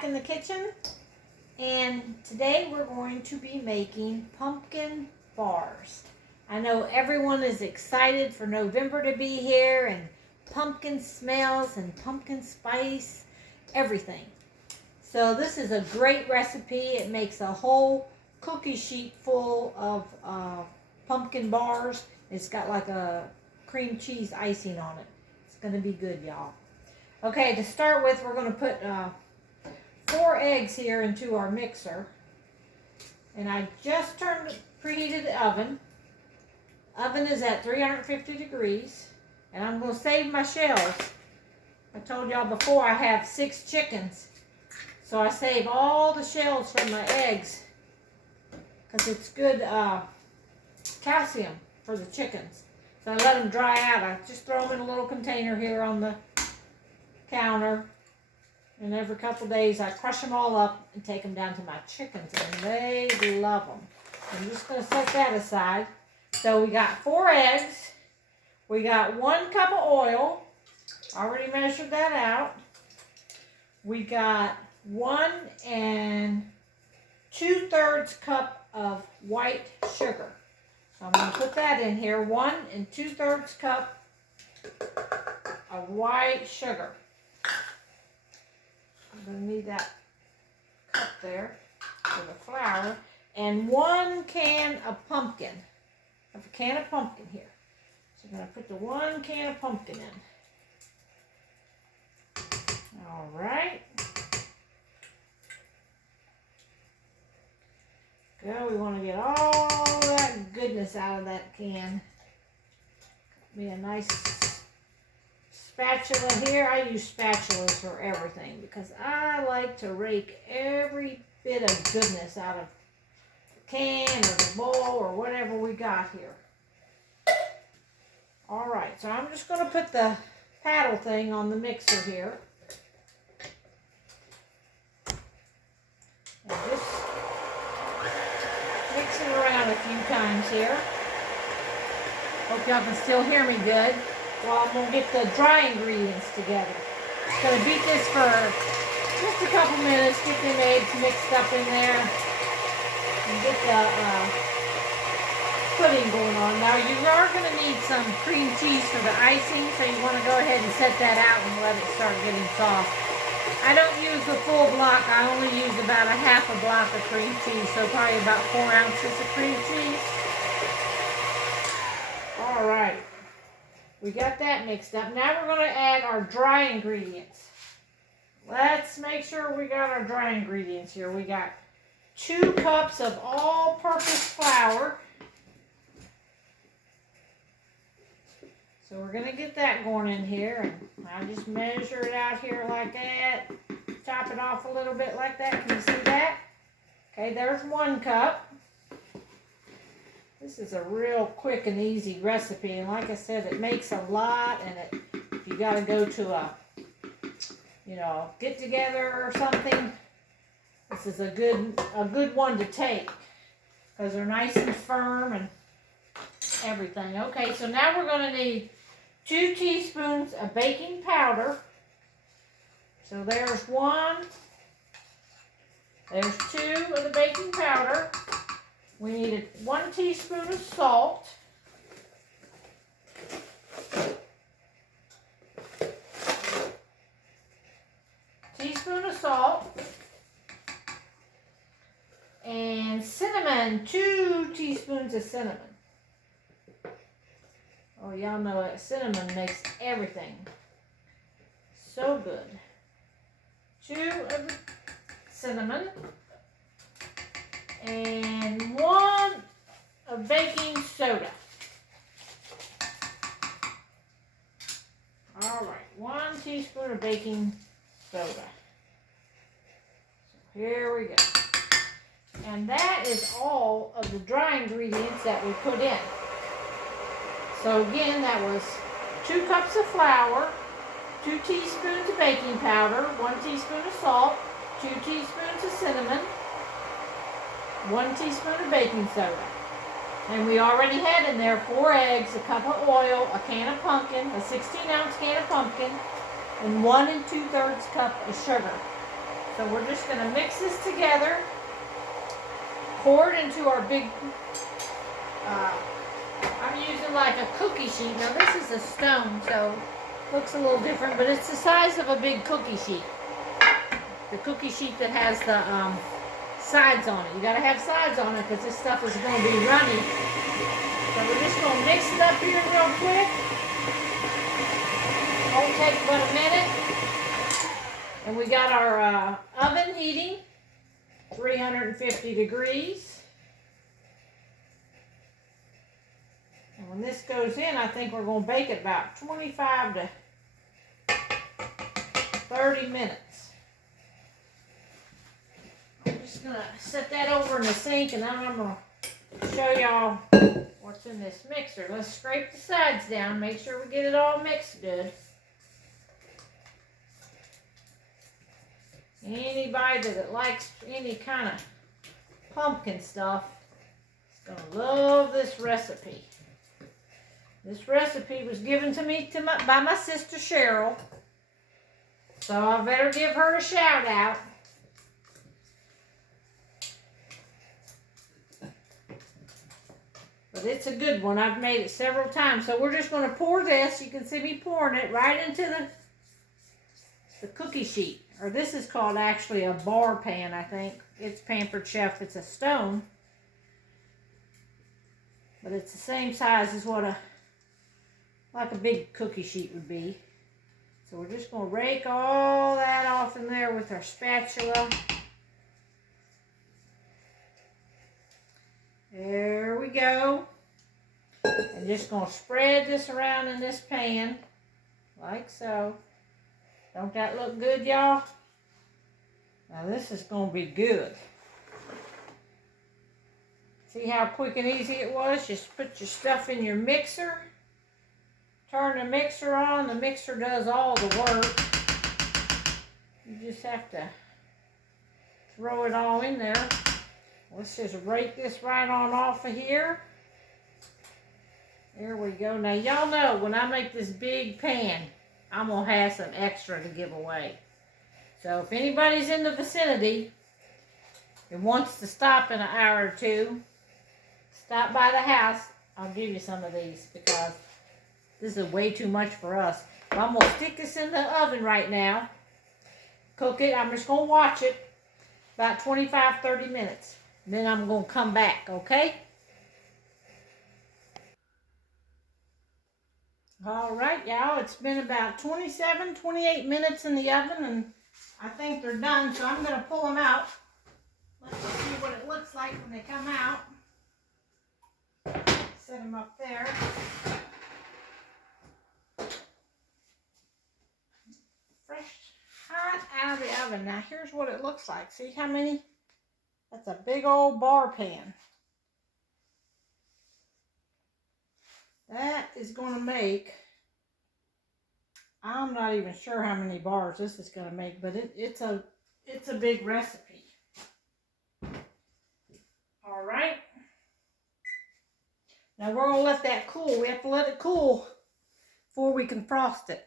back in the kitchen, and today we're going to be making pumpkin bars. I know everyone is excited for November to be here, and pumpkin smells and pumpkin spice, everything. So this is a great recipe. It makes a whole cookie sheet full of pumpkin bars. It's got like a cream cheese icing on it. It's going to be good, y'all. Okay, to start with, we're going to put 4 eggs here into our mixer. And I just preheated the oven. Oven is at 350 degrees. And I'm going to save my shells. I told y'all before I have 6 chickens. So I save all the shells from my eggs because it's good calcium for the chickens. So I let them dry out. I just throw them in a little container here on the counter, and every couple of days I crush them all up and take them down to my chickens, and they love them. I'm just going to set that aside. So we got 4 eggs. We got 1 cup of oil. Already measured that out. We got 1 2/3 cup of white sugar. So I'm going to put that in here. 1 2/3 cup of white sugar. I'm going to need that cup there for the flour. And 1 can of pumpkin. I have a can of pumpkin here. So I'm going to put the 1 can of pumpkin in. All right. Go. We want to get all that goodness out of that can. Be a nice spatula here. I use spatulas for everything because I like to rake every bit of goodness out of the can or the bowl or whatever we got here. All right, so I'm just going to put the paddle thing on the mixer here. And just mix it around a few times here. Hope y'all can still hear me good. Well, I'm going to get the dry ingredients together. Just going to beat this for just a couple minutes, get them eggs mixed up in there, and get the pudding going on. Now, you are going to need some cream cheese for the icing, so you want to go ahead and set that out and let it start getting soft. I don't use the full block. I only use about a half a block of cream cheese, so probably about 4 ounces of cream cheese. All right. We got that mixed up. Now we're going to add our dry ingredients. Let's make sure we got our dry ingredients here. We got 2 cups of all-purpose flour. So we're going to get that going in here. And I just measure it out here like that. Chop it off a little bit like that. Can you see that? Okay, there's 1 cup. This is a real quick and easy recipe, and like I said, it makes a lot, and if you got to go to a, get together or something, this is a good one to take because they're nice and firm and everything. Okay, so now we're going to need 2 teaspoons of baking powder. So there's 1. There's 2 of the baking powder. We need 1 teaspoon of salt. Teaspoon of salt. And cinnamon, 2 teaspoons of cinnamon. Oh, y'all know that cinnamon makes everything so good. 2 of the cinnamon. And 1 of baking soda. All right, 1 teaspoon of baking soda. So here we go. And that is all of the dry ingredients that we put in. So again, that was 2 cups of flour, 2 teaspoons of baking powder, 1 teaspoon of salt, 2 teaspoons of cinnamon, 1 teaspoon of baking soda. And we already had in there 4 eggs, a cup of oil, a can of pumpkin, a 16-ounce can of pumpkin, and 1 2/3 cup of sugar. So we're just going to mix this together, pour it into our big, I'm using like a cookie sheet. Now this is a stone, so it looks a little different, but it's the size of a big cookie sheet. The cookie sheet that has the sides on it. You got to have sides on it because this stuff is going to be runny. So we're just going to mix it up here real quick. Won't take but a minute. And we got our oven heating, 350 degrees. And when this goes in, I think we're going to bake it about 25 to 30 minutes. I'm just going to set that over in the sink, and then I'm going to show y'all what's in this mixer. Let's scrape the sides down, make sure we get it all mixed good. Anybody that likes any kind of pumpkin stuff is going to love this recipe. This recipe was given to me by my sister Cheryl, so I better give her a shout out. But it's a good one. I've made it several times. So we're just going to pour this. You can see me pouring it right into the cookie sheet. Or this is called actually a bar pan, I think. It's Pampered Chef. It's a stone. But it's the same size as what like a big cookie sheet would be. So we're just going to rake all that off in there with our spatula. There we go. And just going to spread this around in this pan like so. Don't that look good, y'all? Now this is going to be good. See how quick and easy it was? Just put your stuff in your mixer. Turn the mixer on. The mixer does all the work. You just have to throw it all in there. Let's just rake this right on off of here. There we go. Now y'all know when I make this big pan, I'm going to have some extra to give away. So if anybody's in the vicinity and wants to stop in an hour or two, stop by the house, I'll give you some of these because this is way too much for us. But I'm going to stick this in the oven right now. Cook it. I'm just going to watch it about 25-30 minutes. Then I'm going to come back, okay? All right, y'all. It's been about 27-28 minutes in the oven, and I think they're done, so I'm going to pull them out. Let's see what it looks like when they come out. Set them up there. Fresh, hot out of the oven. Now, here's what it looks like. See how many? That's a big old bar pan. That is going to make, I'm not even sure how many bars this is going to make, but it's a big recipe. All right. Now we're going to let that cool. We have to let it cool before we can frost it.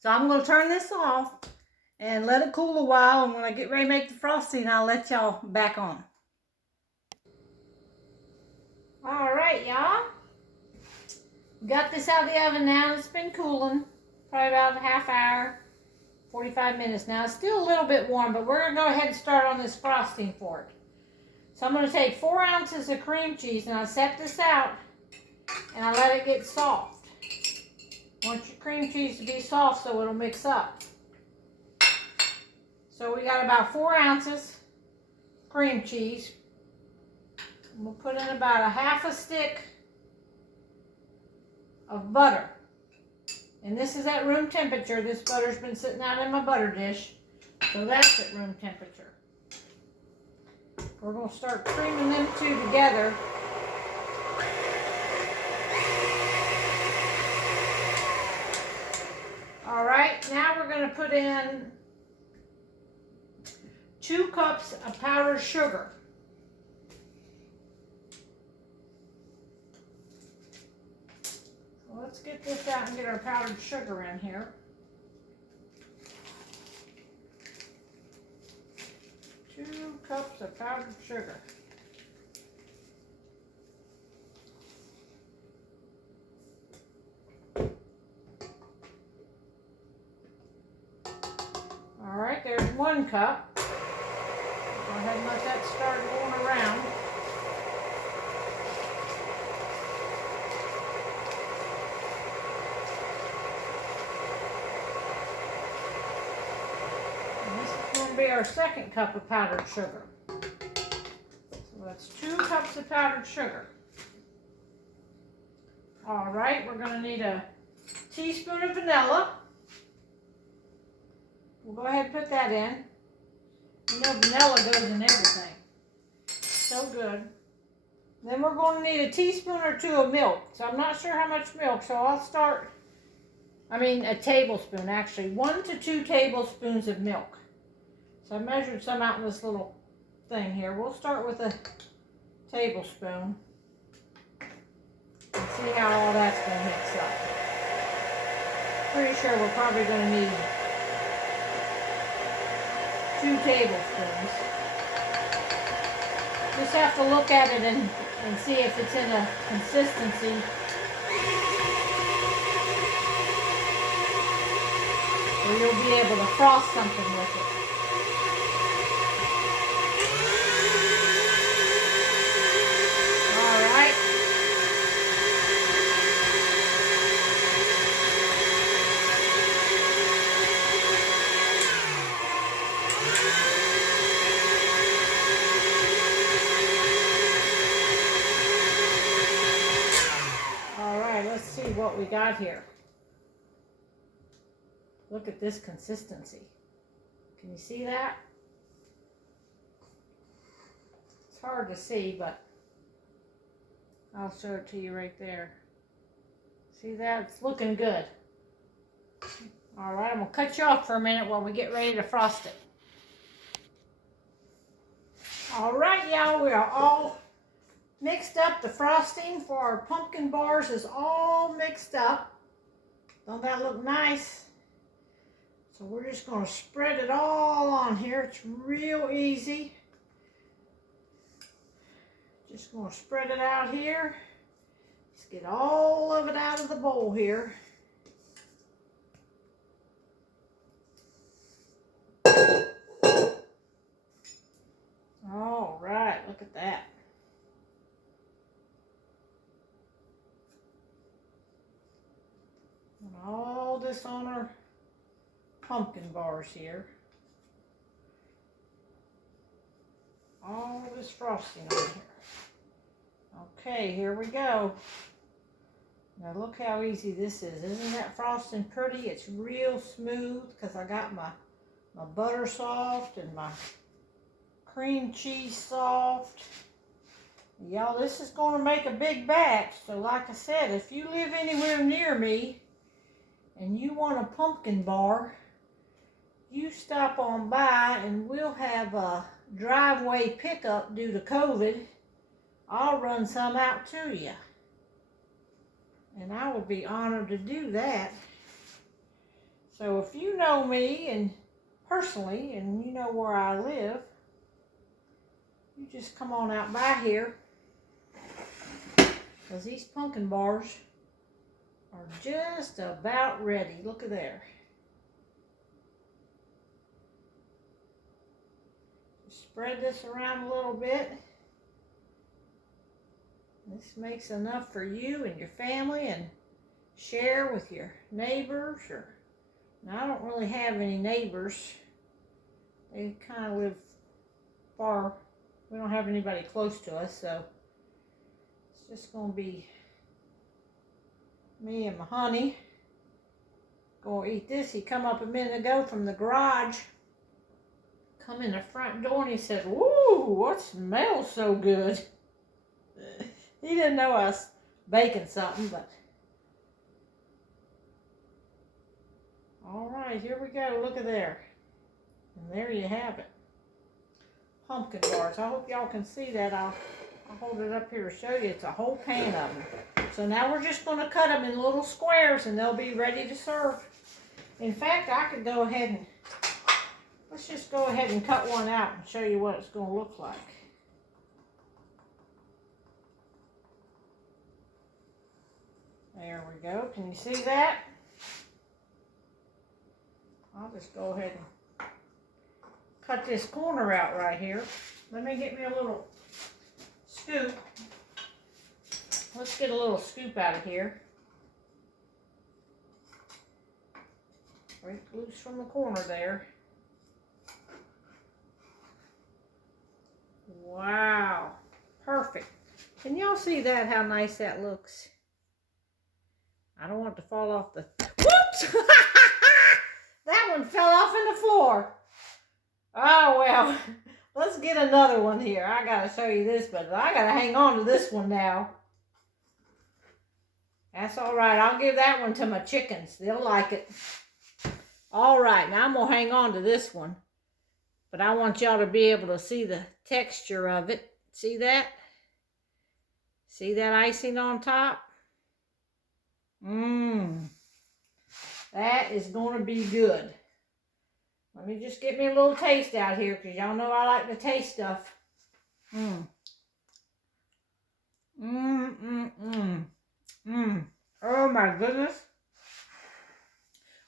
So I'm going to turn this off and let it cool a while. And when I get ready to make the frosting, I'll let y'all back on. All right, y'all. Got this out of the oven now. It's been cooling probably about a half hour, 45 minutes now. It's still a little bit warm, but we're going to go ahead and start on this frosting for it. So I'm going to take 4 ounces of cream cheese, and I set this out, and I let it get soft. I want your cream cheese to be soft so it'll mix up. So we got about 4 ounces cream cheese. We'll put in about a half a stick of butter. And this is at room temperature. This butter's been sitting out in my butter dish. So that's at room temperature. We're going to start creaming them two together. All right, now we're going to put in 2 cups of powdered sugar. Let's get this out and get our powdered sugar in here. cups of powdered sugar. All right, there's 1 cup. Go ahead and let that start going around. And this is going to be our 2nd cup of powdered sugar. So that's 2 cups of powdered sugar. All right, we're going to need a teaspoon of vanilla. We'll go ahead and put that in. You know vanilla goes in everything. So good. Then we're going to need a teaspoon or 2 of milk. So I'm not sure how much milk, so I'll start, a tablespoon actually. 1 to 2 tablespoons of milk. So I measured some out in this little thing here. We'll start with a tablespoon. And see how all that's going to mix up. Pretty sure we're probably going to need 2 tablespoons. Just have to look at it and see if it's in a consistency where you'll be able to frost something with it. All right. Let's see what we got here. Look at this consistency. Can you see that? It's hard to see, but I'll show it to you right there. See that? It's looking good. All right, I'm going to cut you off for a minute while we get ready to frost it. All right, y'all, we are all mixed up. The frosting for our pumpkin bars is all mixed up. Don't that look nice? So we're just going to spread it all on here. It's real easy. Just going to spread it out here. Let's get all of it out of the bowl here. All right, look at that. And all this on our pumpkin bars here. All this frosting on here. Okay, here we go. Now look how easy this is. Isn't that frosting pretty? It's real smooth because I got my butter soft and my cream cheese soft. Y'all, this is going to make a big batch. So like I said, if you live anywhere near me and you want a pumpkin bar, you stop on by and we'll have a driveway pickup due to COVID. I'll run some out to you. And I would be honored to do that. So if you know me and personally and you know where I live, you just come on out by here. Because these pumpkin bars are just about ready. Look at there. Spread this around a little bit. This makes enough for you and your family, and share with your neighbors. Now I don't really have any neighbors. They kind of live far. We don't have anybody close to us, so it's just going to be me and my honey. Gonna eat this. He come up a minute ago from the garage. Come in the front door and he said, "Ooh, what smells so good?" He didn't know I was baking something, but. All right, here we go. Look at there. And there you have it. Pumpkin bars. I hope y'all can see that. I'll hold it up here to show you. It's a whole pan of them. So now we're just going to cut them in little squares and they'll be ready to serve. In fact, I could go ahead and Let's just go ahead and cut one out and show you what it's going to look like. There we go. Can you see that? I'll just go ahead and cut this corner out right here. Let me get me a little scoop. Let's get a little scoop out of here. Break loose from the corner there. Wow. Perfect. Can y'all see that, how nice that looks? I don't want it to fall off the... Whoops! That one fell off in the floor. Oh, well. Let's get another one here. I got to show you this, but I got to hang on to this one now. That's all right. I'll give that one to my chickens. They'll like it. All right. Now I'm going to hang on to this one. But I want y'all to be able to see the texture of it. See that? See that icing on top? Mmm. That is going to be good. Let me just get me a little taste out here, because y'all know I like to taste stuff. Mmm. Mmm, mmm, mmm. Mmm. Oh my goodness.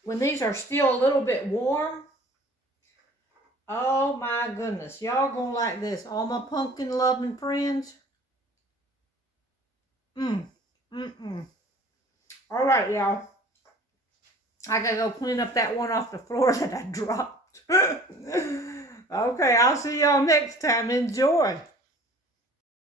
When these are still a little bit warm, oh my goodness. Y'all gonna like this. All my pumpkin loving friends. Mmm. Mmm, mmm. All right, y'all. I gotta go clean up that one off the floor that I dropped. Okay, I'll see y'all next time. Enjoy.